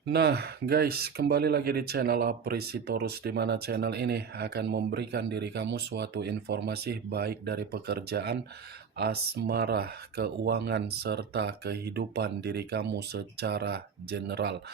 Nah, guys, kembali lagi di channel Aprisitorus, di mana channel ini akan memberikan diri kamu suatu informasi baik dari pekerjaan, asmara, keuangan, serta kehidupan diri kamu secara general.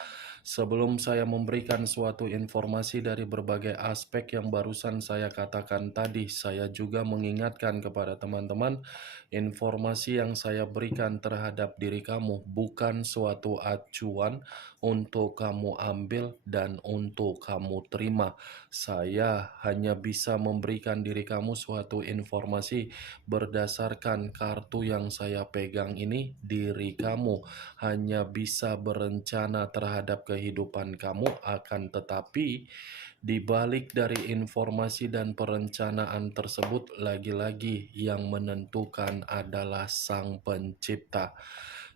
Sebelum saya memberikan suatu informasi dari berbagai aspek yang barusan saya katakan tadi, saya juga mengingatkan kepada teman-teman, informasi yang saya berikan terhadap diri kamu bukan suatu acuan untuk kamu ambil dan untuk kamu terima. Saya hanya bisa memberikan diri kamu suatu informasi berdasarkan kartu yang saya pegang ini. Diri kamu hanya bisa berencana terhadap kehidupan kamu, akan tetapi di balik dari informasi dan perencanaan tersebut, lagi-lagi yang menentukan adalah Sang Pencipta.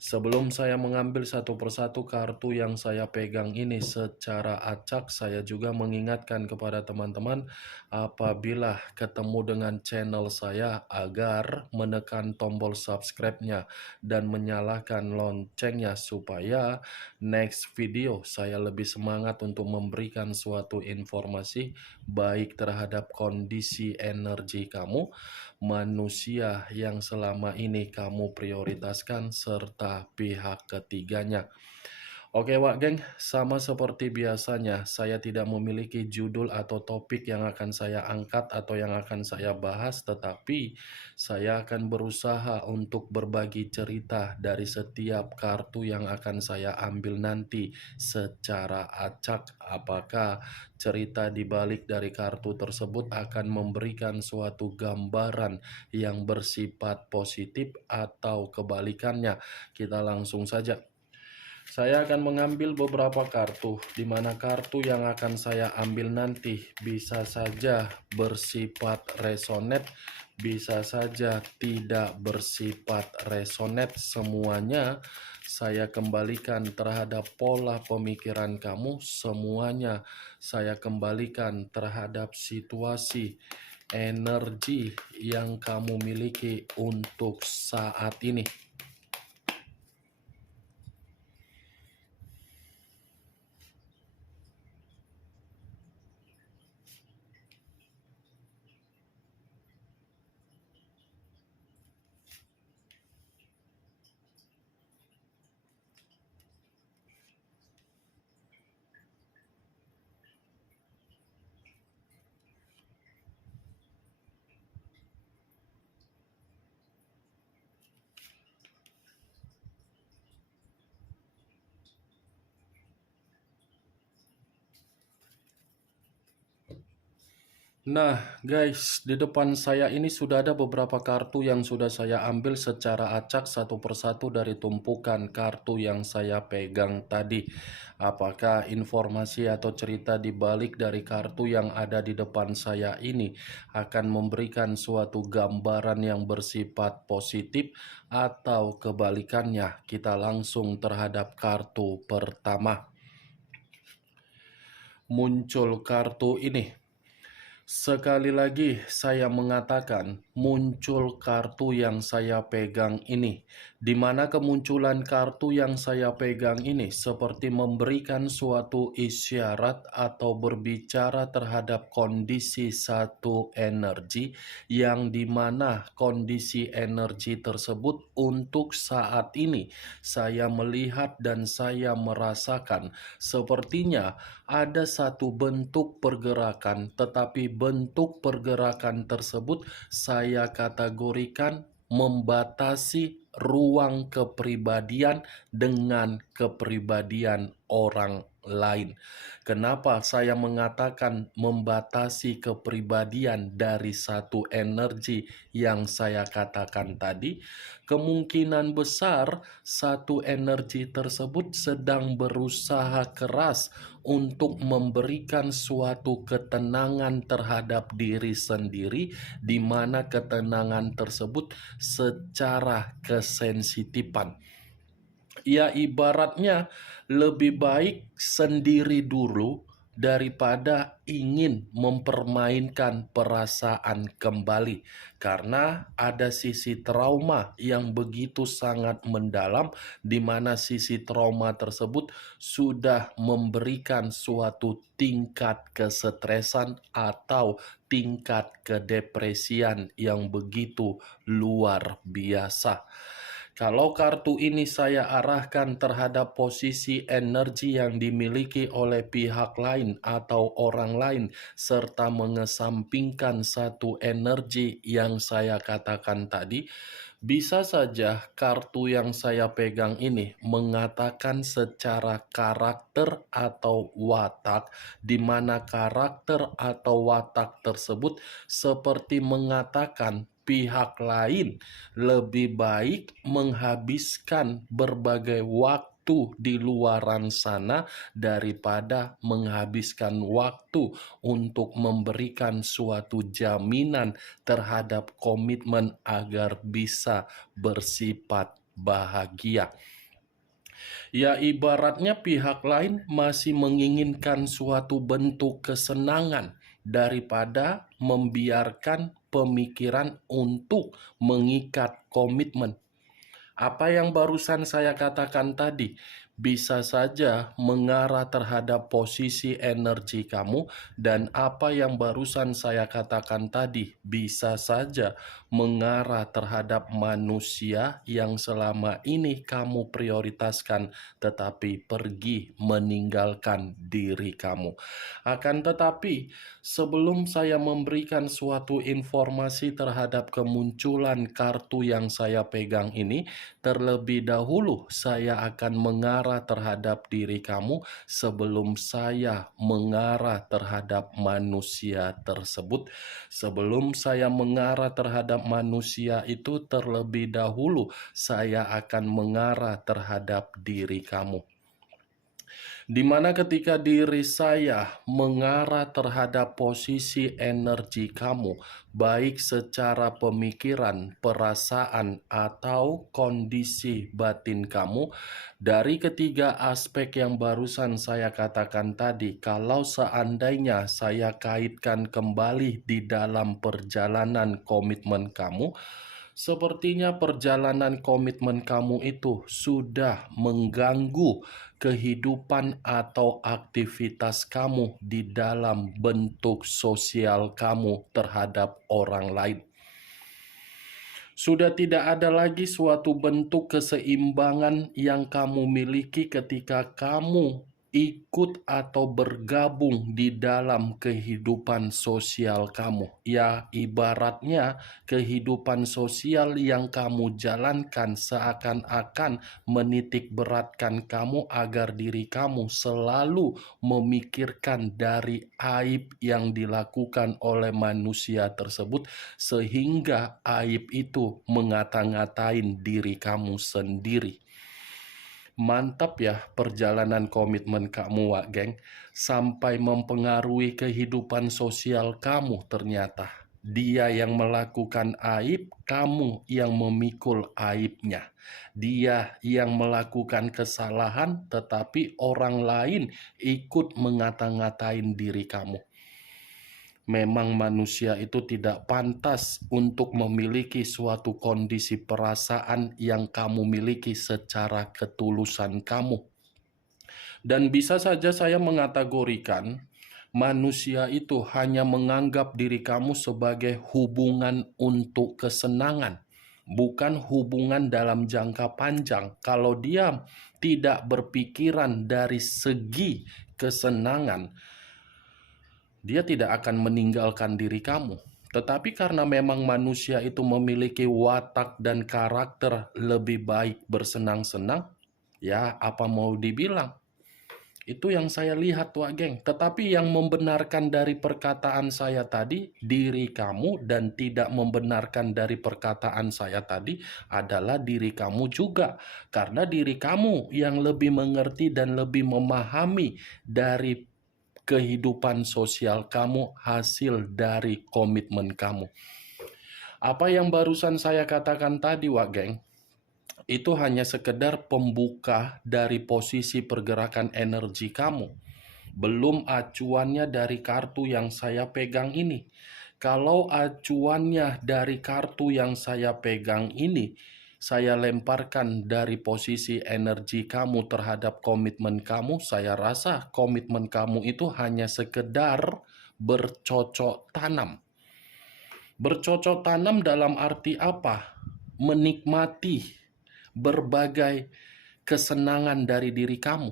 Sebelum saya mengambil satu persatu kartu yang saya pegang ini secara acak, saya juga mengingatkan kepada teman-teman apabila ketemu dengan channel saya agar menekan tombol subscribe-nya dan menyalakan loncengnya supaya next video saya lebih semangat untuk memberikan suatu informasi baik terhadap kondisi energi kamu, manusia yang selama ini kamu prioritaskan, serta pihak ketiganya. Oke Wak Geng, sama seperti biasanya, saya tidak memiliki judul atau topik yang akan saya angkat atau yang akan saya bahas, tetapi saya akan berusaha untuk berbagi cerita dari setiap kartu yang akan saya ambil nanti secara acak. Apakah cerita di balik dari kartu tersebut akan memberikan suatu gambaran yang bersifat positif atau kebalikannya? Kita langsung saja. Saya akan mengambil beberapa kartu, di mana kartu yang akan saya ambil nanti bisa saja bersifat resonate, bisa saja tidak bersifat resonate. Semuanya saya kembalikan terhadap pola pemikiran kamu, semuanya saya kembalikan terhadap situasi energi yang kamu miliki untuk saat ini. Nah, guys, di depan saya ini sudah ada beberapa kartu yang sudah saya ambil secara acak satu persatu dari tumpukan kartu yang saya pegang tadi. Apakah informasi atau cerita di balik dari kartu yang ada di depan saya ini akan memberikan suatu gambaran yang bersifat positif atau kebalikannya? Kita langsung terhadap kartu pertama. Muncul kartu ini. Sekali lagi saya mengatakan muncul kartu yang saya pegang ini, di mana kemunculan kartu yang saya pegang ini seperti memberikan suatu isyarat atau berbicara terhadap kondisi satu energi, yang dimana kondisi energi tersebut untuk saat ini saya melihat dan saya merasakan sepertinya ada satu bentuk pergerakan, tetapi bentuk pergerakan tersebut saya kategorikan membatasi ruang kepribadian dengan kepribadian orang lain. Kenapa saya mengatakan membatasi kepribadian dari satu energi yang saya katakan tadi? Kemungkinan besar satu energi tersebut sedang berusaha keras untuk memberikan suatu ketenangan terhadap diri sendiri, di mana ketenangan tersebut secara kesensitifan. Ya, ibaratnya lebih baik sendiri dulu daripada ingin mempermainkan perasaan kembali, karena ada sisi trauma yang begitu sangat mendalam, di mana sisi trauma tersebut sudah memberikan suatu tingkat kesetresan atau tingkat kedepresian yang begitu luar biasa. Kalau kartu ini saya arahkan terhadap posisi energi yang dimiliki oleh pihak lain atau orang lain, serta mengesampingkan satu energi yang saya katakan tadi, bisa saja kartu yang saya pegang ini mengatakan secara karakter atau watak, di mana karakter atau watak tersebut seperti mengatakan pihak lain lebih baik menghabiskan berbagai waktu di luaran sana daripada menghabiskan waktu untuk memberikan suatu jaminan terhadap komitmen agar bisa bersifat bahagia. Ya, ibaratnya pihak lain masih menginginkan suatu bentuk kesenangan daripada membiarkan pemikiran untuk mengikat komitmen. Apa yang barusan saya katakan tadi bisa saja mengarah terhadap posisi energi kamu, dan apa yang barusan saya katakan tadi bisa saja mengarah terhadap manusia yang selama ini kamu prioritaskan tetapi pergi meninggalkan diri kamu. Akan tetapi, sebelum saya memberikan suatu informasi terhadap kemunculan kartu yang saya pegang ini, terlebih dahulu saya akan mengarah terhadap diri kamu sebelum saya mengarah terhadap manusia tersebut. Sebelum saya mengarah terhadap manusia itu, terlebih dahulu saya akan mengarah terhadap diri kamu. Di mana ketika diri saya mengarah terhadap posisi energi kamu, baik secara pemikiran, perasaan, atau kondisi batin kamu, dari ketiga aspek yang barusan saya katakan tadi, kalau seandainya saya kaitkan kembali di dalam perjalanan komitmen kamu, sepertinya perjalanan komitmen kamu itu sudah mengganggu kehidupan atau aktivitas kamu di dalam bentuk sosial kamu terhadap orang lain. Sudah tidak ada lagi suatu bentuk keseimbangan yang kamu miliki ketika kamu ikut atau bergabung di dalam kehidupan sosial kamu. Ya, ibaratnya kehidupan sosial yang kamu jalankan seakan-akan menitik beratkan kamu agar diri kamu selalu memikirkan dari aib yang dilakukan oleh manusia tersebut, sehingga aib itu ngata-ngatain diri kamu sendiri. Mantap ya perjalanan komitmen kamu, Wak Geng, sampai mempengaruhi kehidupan sosial kamu ternyata. Dia yang melakukan aib, kamu yang memikul aibnya. Dia yang melakukan kesalahan, tetapi orang lain ikut mengata-ngatain diri kamu. Memang manusia itu tidak pantas untuk memiliki suatu kondisi perasaan yang kamu miliki secara ketulusan kamu. Dan bisa saja saya mengategorikan manusia itu hanya menganggap diri kamu sebagai hubungan untuk kesenangan, bukan hubungan dalam jangka panjang. Kalau dia tidak berpikiran dari segi kesenangan, dia tidak akan meninggalkan diri kamu. Tetapi karena memang manusia itu memiliki watak dan karakter lebih baik bersenang-senang, ya apa mau dibilang? Itu yang saya lihat, Wak Geng. Tetapi yang membenarkan dari perkataan saya tadi, diri kamu, dan tidak membenarkan dari perkataan saya tadi adalah diri kamu juga. Karena diri kamu yang lebih mengerti dan lebih memahami dari kehidupan sosial kamu hasil dari komitmen kamu. Apa yang barusan saya katakan tadi, Wak Geng, itu hanya sekedar pembuka dari posisi pergerakan energi kamu. Belum acuannya dari kartu yang saya pegang ini. Kalau acuannya dari kartu yang saya pegang ini, saya lemparkan dari posisi energi kamu terhadap komitmen kamu, saya rasa komitmen kamu itu hanya sekedar bercocok tanam. Bercocok tanam dalam arti apa? Menikmati berbagai kesenangan dari diri kamu.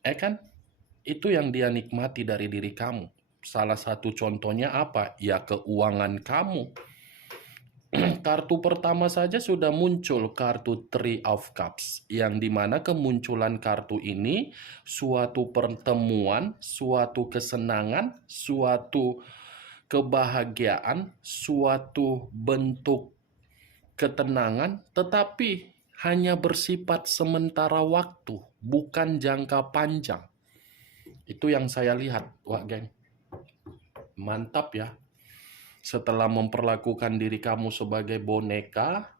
Kan? Itu yang dia nikmati dari diri kamu. Salah satu contohnya apa? Ya keuangan kamu. Kartu pertama saja sudah muncul kartu Three of Cups, yang dimana kemunculan kartu ini suatu pertemuan, suatu kesenangan, suatu kebahagiaan, suatu bentuk ketenangan, tetapi hanya bersifat sementara waktu, bukan jangka panjang. Itu yang saya lihat, wah geng. Mantap ya. Setelah memperlakukan diri kamu sebagai boneka,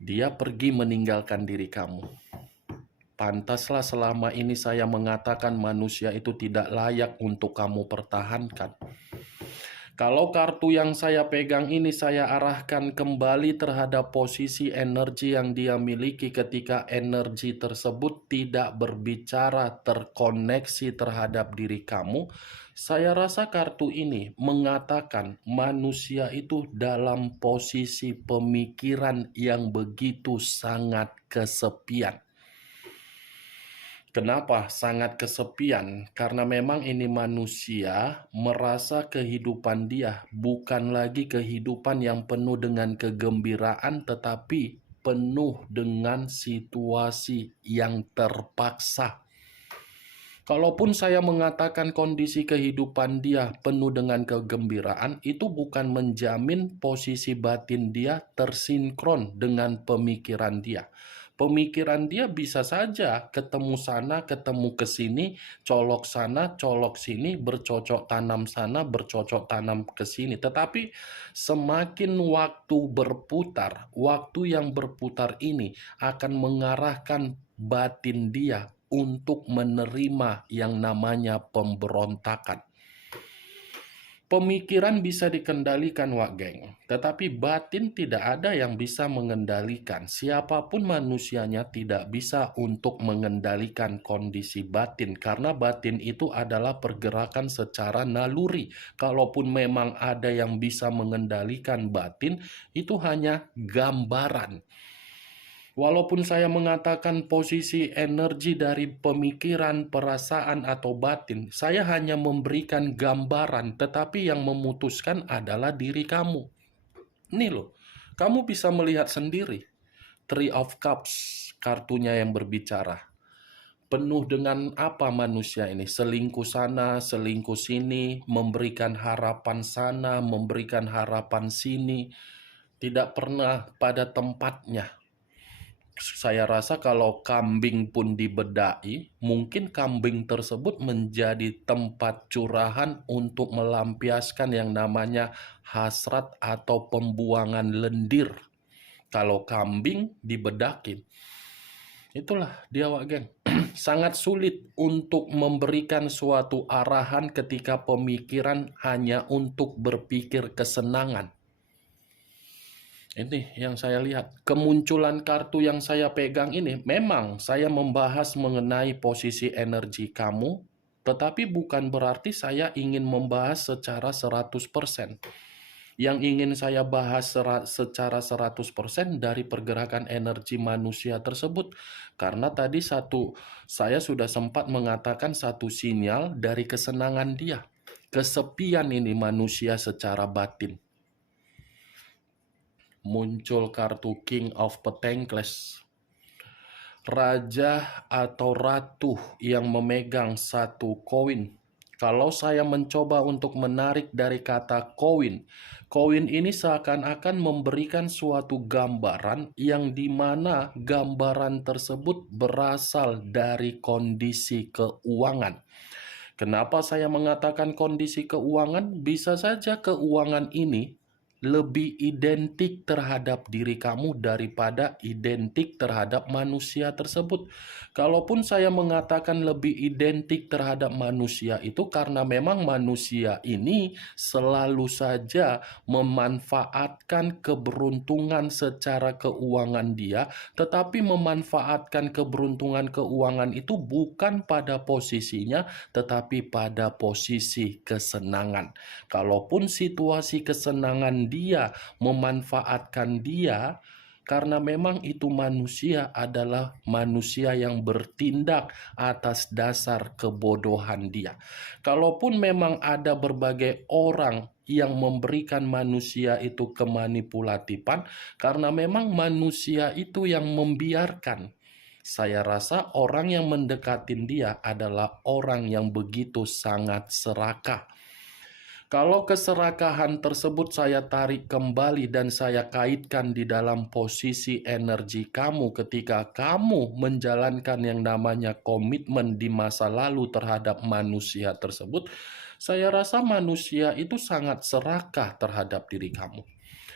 dia pergi meninggalkan diri kamu. Pantaslah selama ini saya mengatakan manusia itu tidak layak untuk kamu pertahankan. Kalau kartu yang saya pegang ini saya arahkan kembali terhadap posisi energi yang dia miliki ketika energi tersebut tidak berbicara terkoneksi terhadap diri kamu, saya rasa kartu ini mengatakan manusia itu dalam posisi pemikiran yang begitu sangat kesepian. Kenapa sangat kesepian? Karena memang ini manusia merasa kehidupan dia bukan lagi kehidupan yang penuh dengan kegembiraan, tetapi penuh dengan situasi yang terpaksa. Kalaupun saya mengatakan kondisi kehidupan dia penuh dengan kegembiraan, itu bukan menjamin posisi batin dia tersinkron dengan pemikiran dia. Pemikiran dia bisa saja ketemu sana, ketemu ke sini, colok sana, colok sini, bercocok tanam sana, bercocok tanam ke sini. Tetapi semakin waktu berputar, waktu yang berputar ini akan mengarahkan batin dia untuk menerima yang namanya pemberontakan. Pemikiran bisa dikendalikan, Wak Geng, tetapi batin tidak ada yang bisa mengendalikan. Siapapun manusianya tidak bisa untuk mengendalikan kondisi batin, karena batin itu adalah pergerakan secara naluri. Kalaupun memang ada yang bisa mengendalikan batin, itu hanya gambaran. Walaupun saya mengatakan posisi energi dari pemikiran, perasaan, atau batin, saya hanya memberikan gambaran, tetapi yang memutuskan adalah diri kamu. Nih loh, kamu bisa melihat sendiri. Three of Cups, kartunya yang berbicara. Penuh dengan apa manusia ini? Selingkuh sana, selingkuh sini, memberikan harapan sana, memberikan harapan sini. Tidak pernah pada tempatnya. Saya rasa kalau kambing pun dibedai, mungkin kambing tersebut menjadi tempat curahan untuk melampiaskan yang namanya hasrat atau pembuangan lendir. Kalau kambing dibedakin, itulah dia, Wak Geng. Sangat sulit untuk memberikan suatu arahan ketika pemikiran hanya untuk berpikir kesenangan. Ini yang saya lihat. Kemunculan kartu yang saya pegang ini, memang saya membahas mengenai posisi energi kamu, tetapi bukan berarti saya ingin membahas secara 100%. Yang ingin saya bahas secara 100% dari pergerakan energi manusia tersebut. Karena tadi saya sudah sempat mengatakan satu sinyal dari kesenangan dia. Kesepian ini manusia secara batin. Muncul kartu King of Pentacles, raja atau ratu yang memegang satu koin. Kalau saya mencoba untuk menarik dari kata koin, koin ini seakan-akan memberikan suatu gambaran yang dimana gambaran tersebut berasal dari kondisi keuangan. Kenapa saya mengatakan kondisi keuangan? Bisa saja keuangan ini lebih identik terhadap diri kamu daripada identik terhadap manusia tersebut. Kalaupun saya mengatakan lebih identik terhadap manusia itu karena memang manusia ini selalu saja memanfaatkan keberuntungan secara keuangan dia, tetapi memanfaatkan keberuntungan keuangan itu bukan pada posisinya, tetapi pada posisi kesenangan. Kalaupun situasi kesenangan dia memanfaatkan dia, karena memang itu manusia adalah manusia yang bertindak atas dasar kebodohan dia. Kalaupun memang ada berbagai orang yang memberikan manusia itu kemanipulatifan, karena memang manusia itu yang membiarkan. Saya rasa orang yang mendekatin dia adalah orang yang begitu sangat serakah. Kalau keserakahan tersebut saya tarik kembali dan saya kaitkan di dalam posisi energi kamu ketika kamu menjalankan yang namanya komitmen di masa lalu terhadap manusia tersebut, saya rasa manusia itu sangat serakah terhadap diri kamu.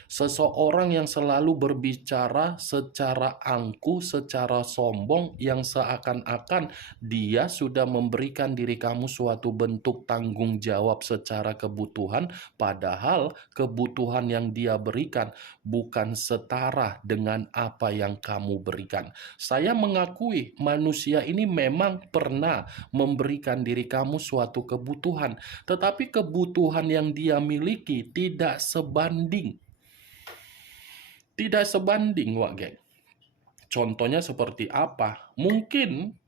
Seseorang yang selalu berbicara secara angkuh, secara sombong, yang seakan-akan dia sudah memberikan diri kamu suatu bentuk tanggung jawab secara kebutuhan, padahal kebutuhan yang dia berikan bukan setara dengan apa yang kamu berikan. Saya mengakui manusia ini memang pernah memberikan diri kamu suatu kebutuhan, tetapi kebutuhan yang dia miliki tidak sebanding. Tidak sebanding, Wak Geng. Contohnya seperti apa? Mungkin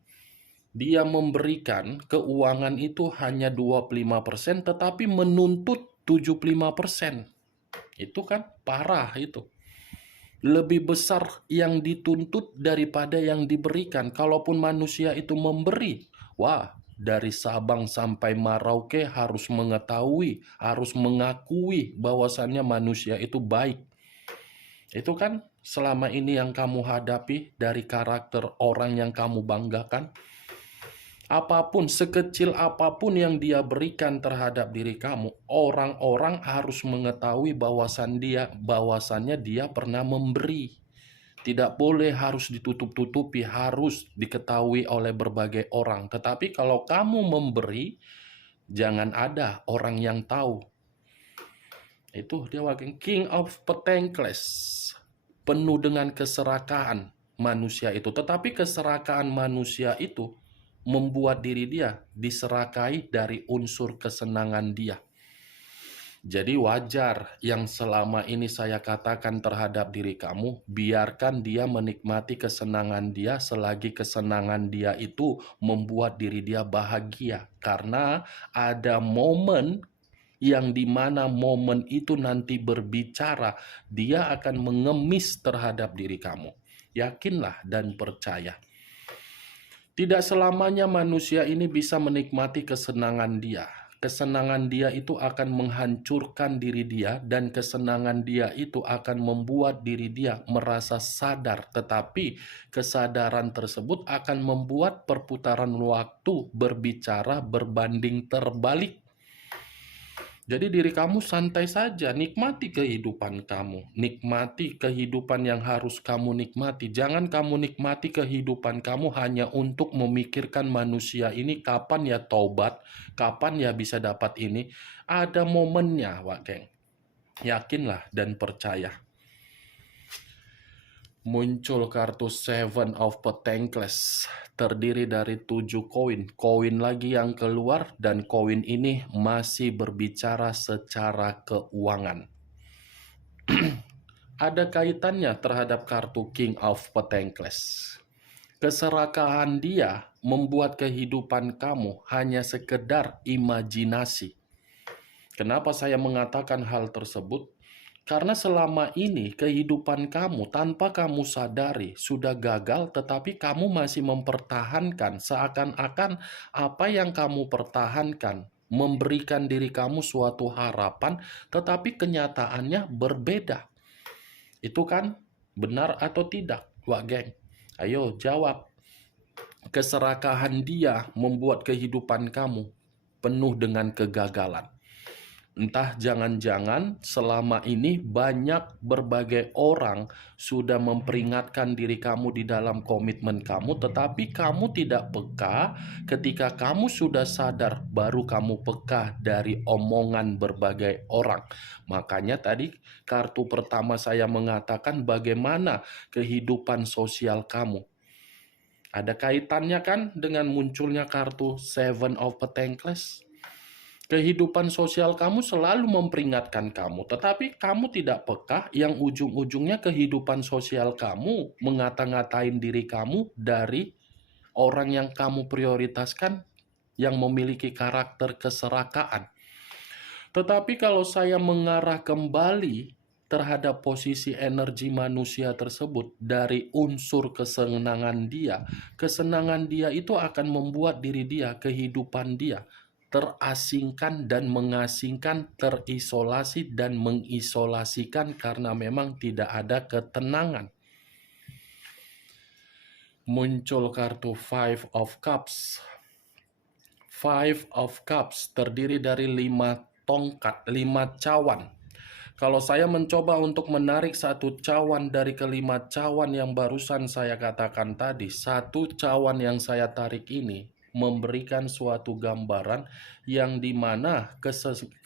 dia memberikan keuangan itu hanya 25%, tetapi menuntut 75%. Itu kan parah itu. Lebih besar yang dituntut daripada yang diberikan. Kalaupun manusia itu memberi, wah, dari Sabang sampai Merauke harus mengetahui, harus mengakui bahwasannya manusia itu baik. Itu kan selama ini yang kamu hadapi dari karakter orang yang kamu banggakan. Apapun, sekecil apapun yang dia berikan terhadap diri kamu, orang-orang harus mengetahui bahwasannya dia pernah memberi. Tidak boleh harus ditutup-tutupi, harus diketahui oleh berbagai orang. Tetapi kalau kamu memberi, jangan ada orang yang tahu. Itu dia wakil King of Pentacles. Penuh dengan keserakahan manusia itu. Tetapi keserakahan manusia itu membuat diri dia diserakai dari unsur kesenangan dia. Jadi wajar yang selama ini saya katakan terhadap diri kamu, biarkan dia menikmati kesenangan dia selagi kesenangan dia itu membuat diri dia bahagia. Karena ada momen yang dimana momen itu nanti berbicara, dia akan mengemis terhadap diri kamu. Yakinlah dan percaya. Tidak selamanya manusia ini bisa menikmati kesenangan dia. Kesenangan dia itu akan menghancurkan diri dia, dan kesenangan dia itu akan membuat diri dia merasa sadar. Tetapi kesadaran tersebut akan membuat perputaran waktu berbicara berbanding terbalik. Jadi diri kamu santai saja, nikmati kehidupan kamu. Nikmati kehidupan yang harus kamu nikmati. Jangan kamu nikmati kehidupan kamu hanya untuk memikirkan manusia ini kapan ya taubat, kapan ya bisa dapat ini. Ada momennya, Wak Geng. Yakinlah dan percaya. Muncul kartu Seven of Pentacles, terdiri dari 7 koin. Koin lagi yang keluar, dan koin ini masih berbicara secara keuangan. Ada kaitannya terhadap kartu King of Pentacles. Keserakahan dia membuat kehidupan kamu hanya sekedar imajinasi. Kenapa saya mengatakan hal tersebut? Karena selama ini kehidupan kamu tanpa kamu sadari sudah gagal, tetapi kamu masih mempertahankan seakan-akan apa yang kamu pertahankan memberikan diri kamu suatu harapan, tetapi kenyataannya berbeda. Itu kan benar atau tidak, Wak Geng? Ayo jawab. Keserakahan dia membuat kehidupan kamu penuh dengan kegagalan. Entah jangan-jangan selama ini banyak berbagai orang sudah memperingatkan diri kamu di dalam komitmen kamu, tetapi kamu tidak peka. Ketika kamu sudah sadar, baru kamu peka dari omongan berbagai orang. Makanya tadi kartu pertama saya mengatakan bagaimana kehidupan sosial kamu. Ada kaitannya kan dengan munculnya kartu Seven of Pentacles? Kehidupan sosial kamu selalu memperingatkan kamu, tetapi kamu tidak peka yang ujung-ujungnya kehidupan sosial kamu mengata-ngatain diri kamu dari orang yang kamu prioritaskan yang memiliki karakter keserakaan. Tetapi kalau saya mengarah kembali terhadap posisi energi manusia tersebut dari unsur kesenangan dia itu akan membuat diri dia, kehidupan dia terasingkan dan mengasingkan, terisolasi dan mengisolasikan karena memang tidak ada ketenangan. Muncul kartu Five of Cups. Five of Cups terdiri dari 5 tongkat, 5 cawan. Kalau saya mencoba untuk menarik satu cawan dari kelima cawan yang barusan saya katakan tadi, satu cawan yang saya tarik ini memberikan suatu gambaran yang dimana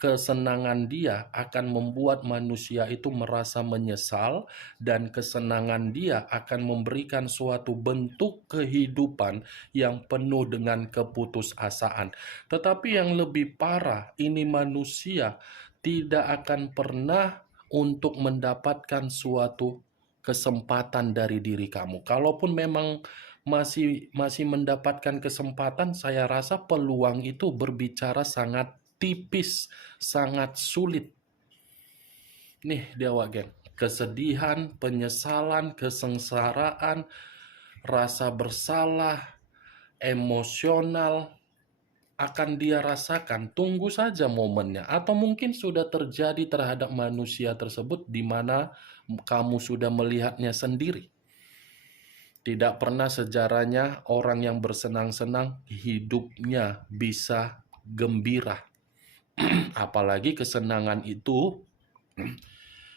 kesenangan dia akan membuat manusia itu merasa menyesal, dan kesenangan dia akan memberikan suatu bentuk kehidupan yang penuh dengan keputusasaan. Tetapi yang lebih parah, ini manusia tidak akan pernah untuk mendapatkan suatu kesempatan dari diri kamu. Kalaupun memang masih mendapatkan kesempatan, saya rasa peluang itu berbicara sangat tipis, sangat sulit. Nih dia geng, kesedihan, penyesalan, kesengsaraan, rasa bersalah, emosional akan dia rasakan. Tunggu saja momennya, atau mungkin sudah terjadi terhadap manusia tersebut di mana kamu sudah melihatnya sendiri. Tidak pernah sejarahnya orang yang bersenang-senang hidupnya bisa gembira. Apalagi kesenangan itu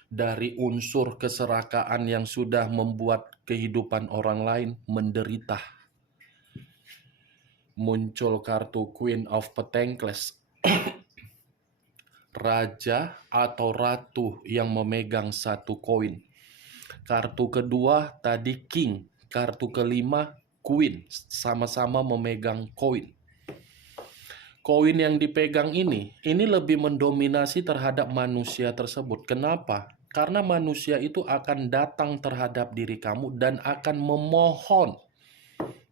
dari unsur keserakaan yang sudah membuat kehidupan orang lain menderita. Muncul kartu Queen of Pentacles. Raja atau ratu yang memegang satu koin. Kartu kedua tadi King. Kartu kelima Queen, sama-sama memegang koin. Koin yang dipegang ini lebih mendominasi terhadap manusia tersebut. Kenapa? Karena manusia itu akan datang terhadap diri kamu dan akan memohon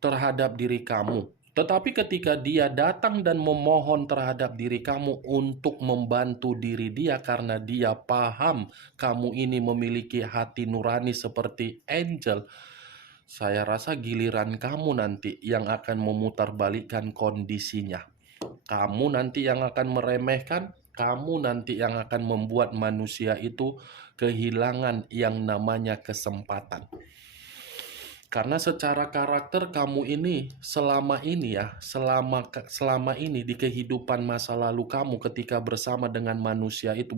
terhadap diri kamu. Tetapi ketika dia datang dan memohon terhadap diri kamu untuk membantu diri dia karena dia paham kamu ini memiliki hati nurani seperti angel, saya rasa giliran kamu nanti yang akan memutarbalikkan kondisinya. Kamu nanti yang akan meremehkan, kamu nanti yang akan membuat manusia itu kehilangan yang namanya kesempatan. Karena secara karakter kamu ini selama ini di kehidupan masa lalu kamu ketika bersama dengan manusia itu,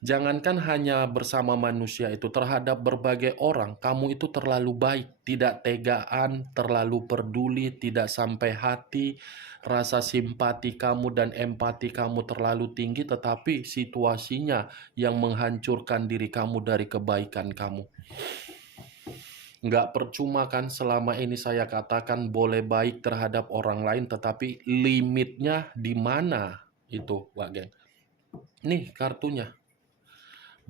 jangankan hanya bersama manusia itu, terhadap berbagai orang kamu itu terlalu baik, tidak tegaan, terlalu peduli, tidak sampai hati, rasa simpati kamu dan empati kamu terlalu tinggi, tetapi situasinya yang menghancurkan diri kamu dari kebaikan kamu. Nggak percuma kan selama ini saya katakan boleh baik terhadap orang lain, tetapi limitnya di mana itu, Wak Geng? Nih kartunya.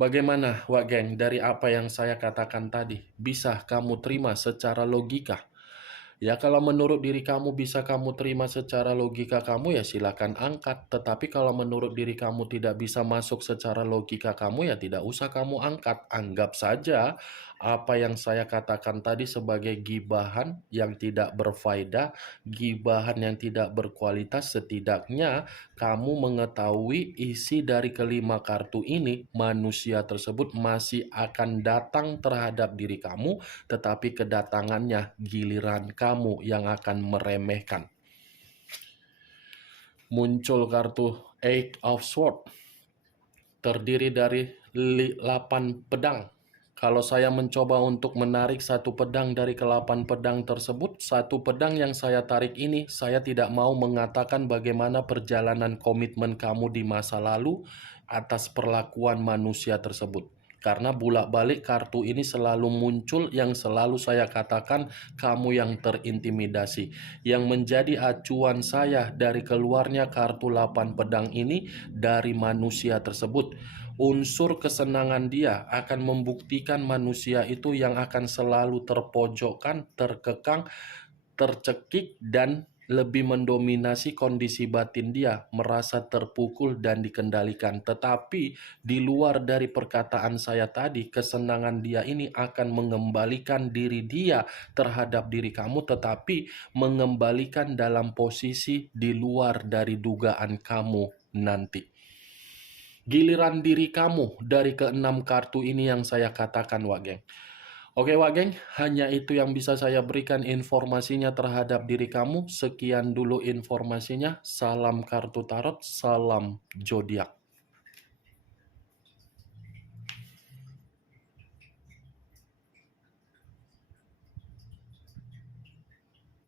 Bagaimana, Wak Geng, dari apa yang saya katakan tadi? Bisa kamu terima secara logika? Ya, kalau menurut diri kamu bisa kamu terima secara logika kamu, ya silakan angkat. Tetapi kalau menurut diri kamu tidak bisa masuk secara logika kamu, ya tidak usah kamu angkat. Anggap saja apa yang saya katakan tadi sebagai gibahan yang tidak berfaedah, gibahan yang tidak berkualitas. Setidaknya kamu mengetahui isi dari kelima kartu ini, manusia tersebut masih akan datang terhadap diri kamu, tetapi kedatangannya giliran kamu yang akan meremehkan. Muncul kartu Eight of Swords. terdiri dari 8 pedang. Kalau saya mencoba untuk menarik satu pedang dari ke-8 pedang tersebut, satu pedang yang saya tarik ini, saya tidak mau mengatakan bagaimana perjalanan komitmen kamu di masa lalu atas perlakuan manusia tersebut. Karena bolak-balik kartu ini selalu muncul yang selalu saya katakan kamu yang terintimidasi. Yang menjadi acuan saya dari keluarnya kartu 8 pedang ini dari manusia tersebut. Unsur kesenangan dia akan membuktikan manusia itu yang akan selalu terpojokkan, terkekang, tercekik, dan lebih mendominasi kondisi batin dia, merasa terpukul dan dikendalikan. Tetapi di luar dari perkataan saya tadi, kesenangan dia ini akan mengembalikan diri dia terhadap diri kamu, tetapi mengembalikan dalam posisi di luar dari dugaan kamu nanti. Giliran diri kamu dari ke-6 kartu ini yang saya katakan, Wak Geng. Oke, Wak Geng, hanya itu yang bisa saya berikan informasinya terhadap diri kamu. Sekian dulu informasinya. Salam kartu tarot, salam zodiak.